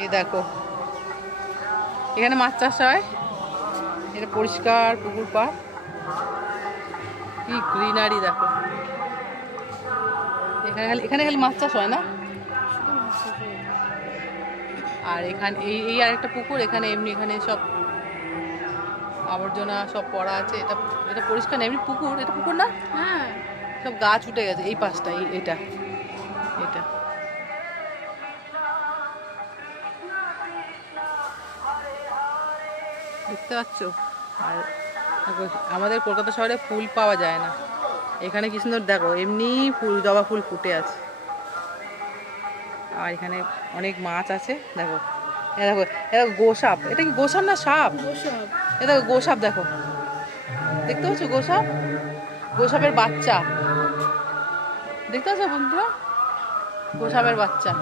এই দেখো এখানে মাছ চাষ হয়, এটা পরিষ্কার পুকুর পাড়, কি গ্রিনারি দেখো। এখানে খালি মাছ চাষ হয় না, আর এখানে এই আরেকটা পুকুর, এখানে এমনি এখানে সব আবর্জনা সব পড়া আছে। এটা এটা পরিষ্কার না, এমনি পুকুর, এটা পুকুর না, হ্যাঁ সব গাছ উঠে গেছে এই পাশটা, এটা এটা দেখতে পাচ্ছ। আর আমাদের কলকাতা শহরে ফুল পাওয়া যায় না, এখানে কি সুন্দর দেখো, এমনি ফুল, জবা ফুল ফুটে আছে। আর এখানে অনেক মাছ আছে দেখো, এ দেখো, এ দেখো গোসাপ, এটা কি গোসাপ না সাপ? গোসাপ। এ দেখো গোসাপ দেখো, দেখতে পাচ্ছ গোসাপ, গোসাপের বাচ্চা দেখতে পাচ্ছ বন্ধুরা, গোসাপের বাচ্চা।